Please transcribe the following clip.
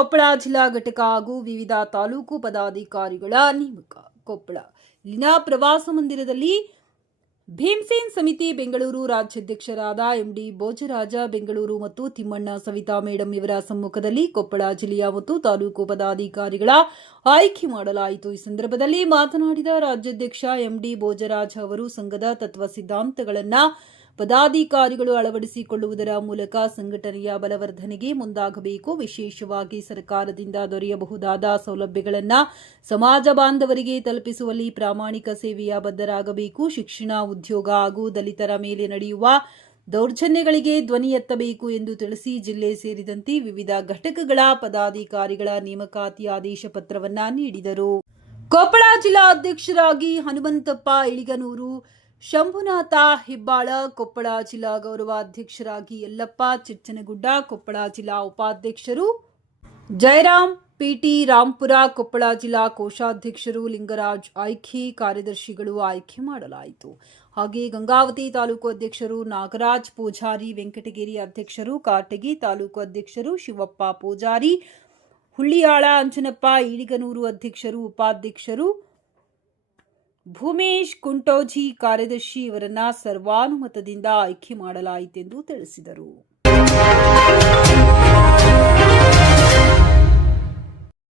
ಕೊಪ್ಪಳ ಜಿಲ್ಲಾ ಘಟಕ ಹಾಗೂ ವಿವಿಧ ತಾಲೂಕು ಪದಾಧಿಕಾರಿಗಳ ನೇಮಕ. ಕೊಪ್ಪಳ ಇಲ್ಲಿನ ಪ್ರವಾಸ ಮಂದಿರದಲ್ಲಿ ಭೀಮಸೇನ್ ಸಮಿತಿ ಬೆಂಗಳೂರು ರಾಜ್ಯಾಧ್ಯಕ್ಷರಾದ ಎಂಡಿ ಭೋಜರಾಜ ಬೆಂಗಳೂರು ಮತ್ತು ತಿಮ್ಮಣ್ಣ ಸವಿತಾ ಮೇಡಂ ಇವರ ಸಮ್ಮುಖದಲ್ಲಿ ಕೊಪ್ಪಳ ಜಿಲ್ಲೆಯ ಮತ್ತು ತಾಲೂಕು ಪದಾಧಿಕಾರಿಗಳ ಆಯ್ಕೆ ಮಾಡಲಾಯಿತು. ಈ ಸಂದರ್ಭದಲ್ಲಿ ಮಾತನಾಡಿದ ರಾಜ್ಯಾಧ್ಯಕ್ಷ ಎಂಡಿ ಭೋಜರಾಜ ಅವರು ಸಂಘದ ತತ್ವ ಸಿದ್ಧಾಂತಗಳನ್ನು ಪದಾಧಿಕಾರಿಗಳು ಅಳವಡಿಸಿಕೊಳ್ಳುವುದರ ಮೂಲಕ ಸಂಘಟನೆಯ ಬಲವರ್ಧನೆಗೆ ಮುಂದಾಗಬೇಕು. ವಿಶೇಷವಾಗಿ ಸರ್ಕಾರದಿಂದ ದೊರೆಯಬಹುದಾದ ಸೌಲಭ್ಯಗಳನ್ನು ಸಮಾಜ ಬಾಂಧವರಿಗೆ ತಲುಪಿಸುವಲ್ಲಿ ಪ್ರಾಮಾಣಿಕ ಸೇವೆಯ ಬದ್ಧರಾಗಬೇಕು. ಶಿಕ್ಷಣ, ಉದ್ಯೋಗ ಹಾಗೂ ದಲಿತರ ಮೇಲೆ ನಡೆಯುವ ದೌರ್ಜನ್ಯಗಳಿಗೆ ಧ್ವನಿ ಎತ್ತಬೇಕು ಎಂದು ತಿಳಿಸಿ ಜಿಲ್ಲೆ ಸೇರಿದಂತೆ ವಿವಿಧ ಘಟಕಗಳ ಪದಾಧಿಕಾರಿಗಳ ನೇಮಕಾತಿ ಆದೇಶ ಪತ್ರವನ್ನು ನೀಡಿದರು. ಕೊಪ್ಪಳ ಜಿಲ್ಲಾ ಅಧ್ಯಕ್ಷರಾಗಿ ಹನುಮಂತಪ್ಪ ಇಳಿಗನೂರು, ಶಂಭುನಾಥ ಹೆಬ್ಬಾಳ, ಕೊಪ್ಪಳ ಜಿಲ್ಲಾ ಗೌರವಾಧ್ಯಕ್ಷರಾಗಿ ಯಲ್ಲಪ್ಪ ಚಿಚ್ಚನಗುಡ್ಡ, ಕೊಪ್ಪಳ ಜಿಲ್ಲಾ ಉಪಾಧ್ಯಕ್ಷರು ಜಯರಾಮ್ ಪಿಟಿ ರಾಂಪುರ, ಕೊಪ್ಪಳ ಜಿಲ್ಲಾ ಕೋಶಾಧ್ಯಕ್ಷರು ಲಿಂಗರಾಜ್ ಆಯ್ಕೆ, ಕಾರ್ಯದರ್ಶಿಗಳು ಆಯ್ಕೆ ಮಾಡಲಾಯಿತು. ಹಾಗೆ ಗಂಗಾವತಿ ತಾಲೂಕು ಅಧ್ಯಕ್ಷರು ನಾಗರಾಜ್ ಪೂಜಾರಿ, ವೆಂಕಟಗಿರಿ ಅಧ್ಯಕ್ಷರು ಕಾಟಗಿ, ತಾಲೂಕು ಅಧ್ಯಕ್ಷರು ಶಿವಪ್ಪ ಪೂಜಾರಿ, ಹುಳ್ಳಿಯಾಳ ಅಂಜನಪ್ಪ, ಈಳಿಗನೂರು ಅಧ್ಯಕ್ಷರು, ಉಪಾಧ್ಯಕ್ಷರು ಭೂಮೇಶ್ ಕುಂಟೋಜಿ, ಕಾರ್ಯದರ್ಶಿ ಇವರನ್ನ ಸರ್ವಾನುಮತದಿಂದ ಆಯ್ಕೆ ಮಾಡಲಾಯಿತೆಂದು ತಿಳಿಸಿದರು.